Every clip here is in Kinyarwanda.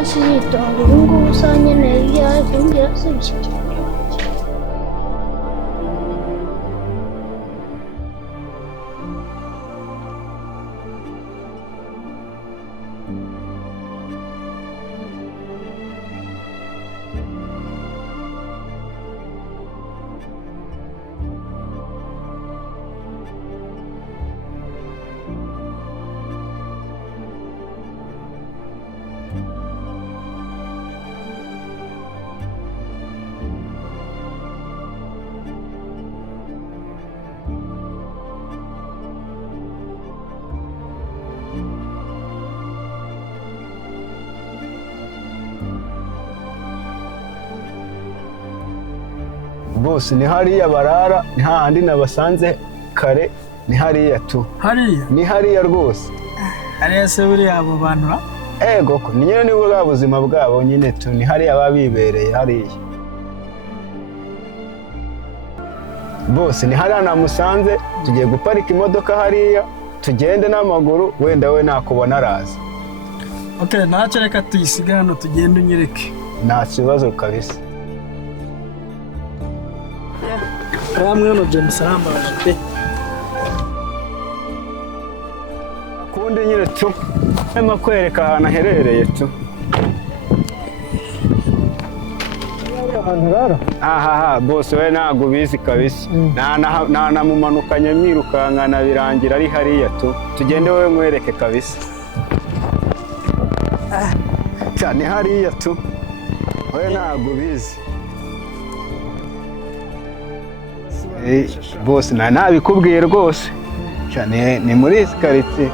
bose yitonda ubu ngubu usanga nkeneye ibyo ari kumbwira sibyo. Bose ni hariya barara, ni hahandi nabasanze kare, ni hariya tu. Hariya? Ni hariya rwose. Hariya se buriya abo bantu ra? Ego ko ni nyine nibwo bwa buzima bwabo nyine tu, ni hariya babibereye hariya. Bose ni hariya namusanze, tugiye guparika imodoka hariya, tugende n'amaguru, wenda we nakubona araza. Okay, ntacyo reka tuyisiga hano tugende unyereke. Nta kibazo kabisa. Ramwe no James arambaje pe. Kundi nyine tu, ema kwereka ahantu aherereye tu. Aha, bose we ntago bizi kabisa. Nanamumanukanye mwirukankana birangira ari hariya tu. Tugende wowe mwereke kabisa. Cyane hariya tu. We ntago bizi. Bose nabikubwiye rwose. Cyane ni muri quartier.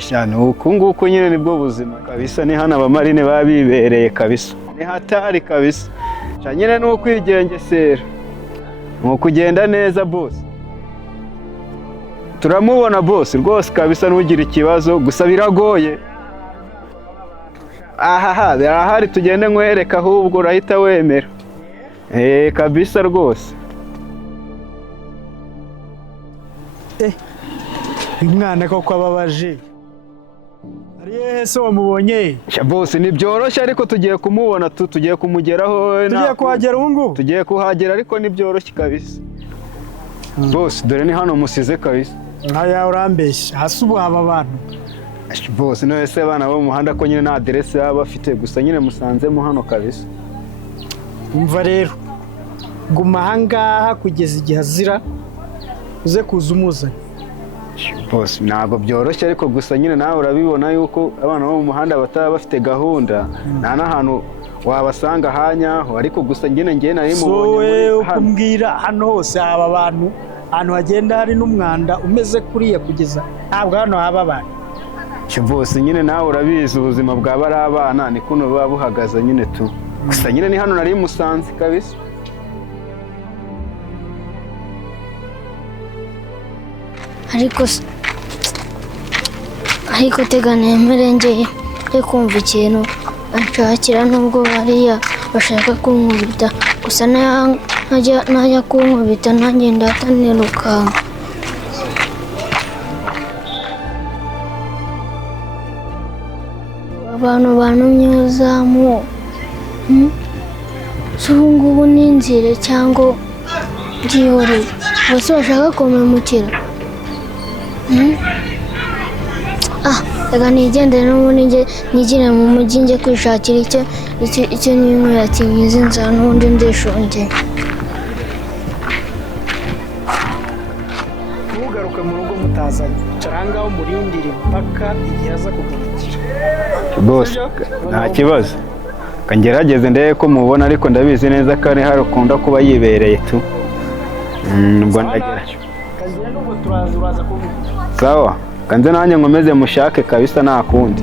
Cyane uku nguku nyine nibwo buzima kabisa, ni hano abamarine babibereye kabisa. Ni hatari kabisa. Cyane no kwigengesera. Mu kugenda neza bose. Turamubona bose rwose kabisa, nugira ikibazo gusa biragoye. Birahari tugende nkwereka ahubwo urahita wemera. Kabisa rwose. Umwana koko ababaje. Ariye se wamubonye? Bose ni byoroshye ariko tugiye kumubona tugiye kumugeraho. Tugiye kuhagera ubu ngubu? Tugiye kuhagera ariko ni byoroshye kabisa. Bose dore ni hano musize kabisa. Nkaya urambeshya hasi ubu aba bantu. Bose no ese bana bo mu muhanda ko nyine na adresse yaba bafite gusa nyine musanzemo hano kabisa. Umva rero, guma ahangaha kugeza igihe azira uze kuza umuzanye. Bose ntabwo byoroshye ariko gusa nyine nawe urabibona yuko abana bo mu muhanda bataba bafite gahunda, nta n'ahantu wabasanga hanyaho, ariko gusa njye nari mubonye muri hano. Kumbwira hano hose haba abantu, ahantu hagenda hari n'umwanda umeze kuriya kugeza ntabwo hano haba abantu. Bose nyine nawe urabizi ubuzima bwaba ari abana ni kuno baba buhagaze nyine tu. Gusa nyine ni hano nari musanze kabisa. Ariko tega nemere njye kumva ikintu anshakira nubwo bariya bashaka kunkubita, gusa najya kunkubita nanjye ndatanerukanka. Abantu bantumye uzamu ubu ngubu ni inzira cyangwa byihoreye, bose bashaka kumemukira. Reka nigendere n'ubundi nigire mu mujyi njye kwishakira icyo n'inkwera kinkiza inzara n'ubundi ndishongeye. Ntugaruke mu rugo mutazanye, icara ngaho murindire mpaka igihe aza kugarukira. Bose nta kibazo, kangerageze ndebe ko mubona ariko ndabizi neza ko ari hari ukunda kuba yibereye tu. Ubwo ndagera. Kagire n'ubwo uraza kuvuga. Sawa, kanze nanjye nkomeze mushake kabisa nta kundi.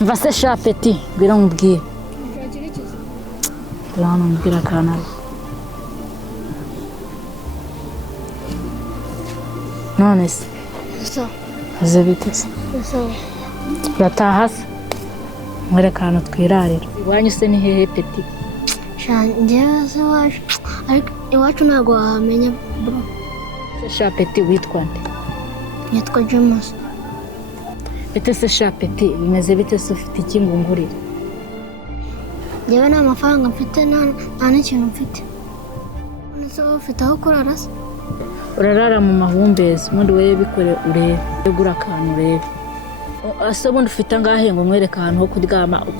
mva se sha peti mbwira nkubwire hano mbwira kanari none se sawa uze bite se sawa urataha se mwereka ahantu twirarira iwanyu se ni hehe peti njyewe se wacu ariko iwacu ntabwo wahamenya bro se sha peti witwa nde nitwa James bite se sha peti bimeze bite se ufite iki ngo ngurire njyewe nta mafaranga mfite nta n'ikintu mfite none se wowe ufite aho kurara se urarara mu mahumbezi ubundi wowe bikore urebe ugura akantu urebe ase ubundi ufite angahe ngo mwereke ahantu ho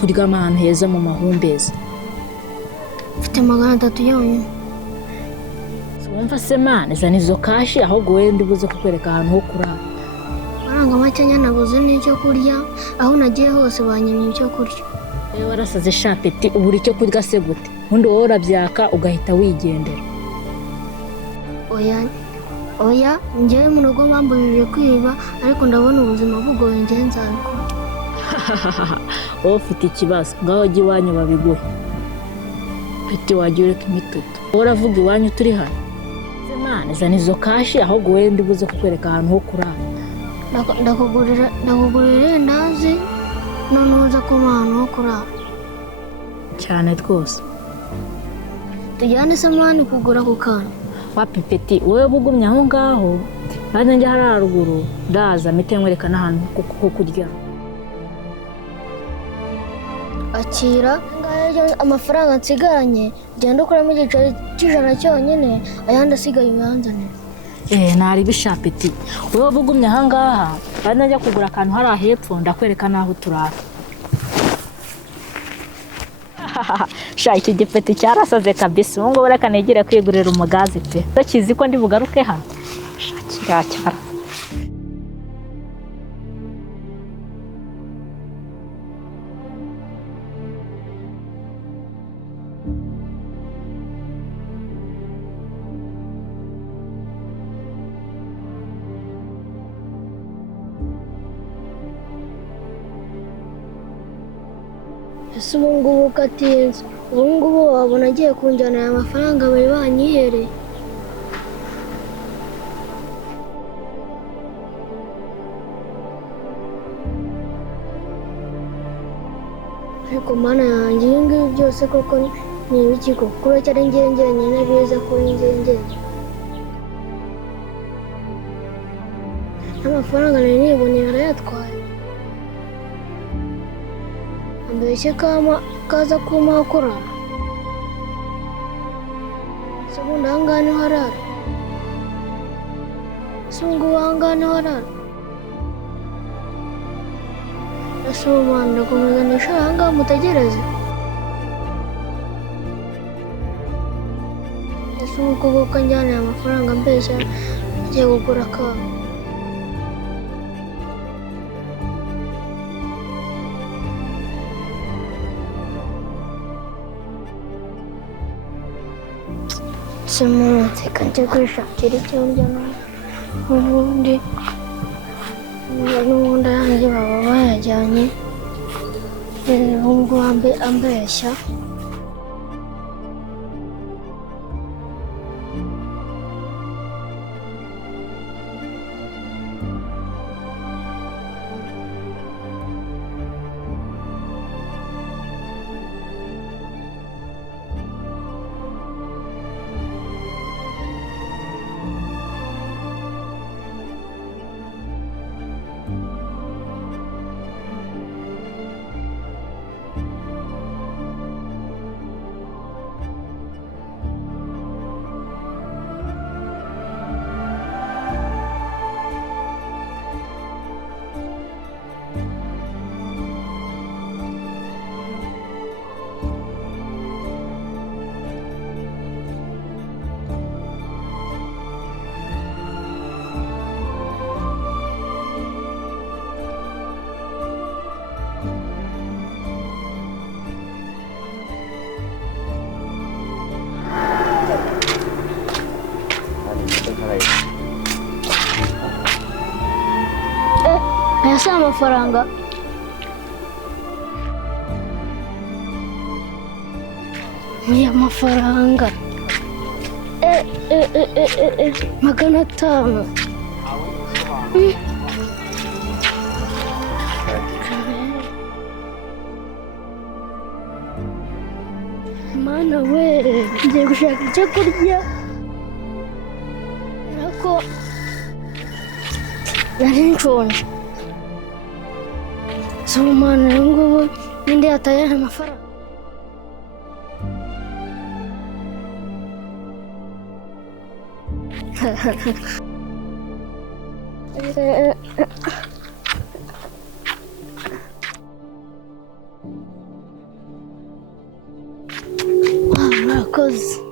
kuryama ahantu heza mu mahumbezi mfite 300 yonyine wumva se mane zana izo kashi ahubwo wowe ndibuze kukwereka ahantu ho kurara amafaranga make nabuze n'icyo kurya aho nagiye hose banyimye icyo kurya wowe warasaze sha peti ubura icyo kurya se gute ubundi wowe urabyaka ugahita wigendera oya njyewe mu rugo bambujije kwiba ariko ndabona ubuzima bugoye njyewe nzabikora wowe ufite ikibazo ngaho jya iwanyu babiguhe peti wajya ureka imitutu wowe uravuga iwanyu turi hano se mane zana izo kashi ahubwo wowe ndibuze kukwereka ahantu ho kurara ndakugurira irindazi none uza kumpa ahantu ho kurara cyane rwose tujyane se mani kugura ku kantu wapi peti wowe bugumye aho ngaho kandi njya hararuguru ndaza mpite nkwereka n'ahantu ho kuryama akira amafaranga nsigaranye genda ukuramo igiceri cy'ijana cyonyine ayandi asigaye uyanzanira ntari bisha peti wowe bugumye aha ngaha kandi njya kugura akantu hariya hepfo ndakwereka n'aho turara sha iki gipeti cyarasaze kabisa ubu ngubu reka negere kwigurira umugazi pe utakizi ko ndi bugaruke hano kiracyara ese ubu ngubu ukatinze ubu ngubu wabona agiye kunjyana aya mafaranga bari banyihereye ariko mana yanjye ibi ngibi byose koko ni ibiki koko kuba cyari njyenyine biza kuri njyenyine n'amafaranga nari niboneye arayatwaye ambeshye kaza kuma kurara se ubundi aha ngaha niho harara se ubu ngubu aha ngaha niho harara ese ubu mwana ndakomeza nishara aha ngaha mutegereze ese ubu kuko njyana aya mafaranga mbeshya agiye kugura akantu simuzi kandi kwishakira icyo ndya n'ubundi yanjye baba bayajyanye ubwo ambeshya aya si amafaranga y'amafaranga 500. Mana we, ngiye gushaka icyo kurya ariko nari nshonje. So mana ngubu ninde yataye amafaranga? Murakoze.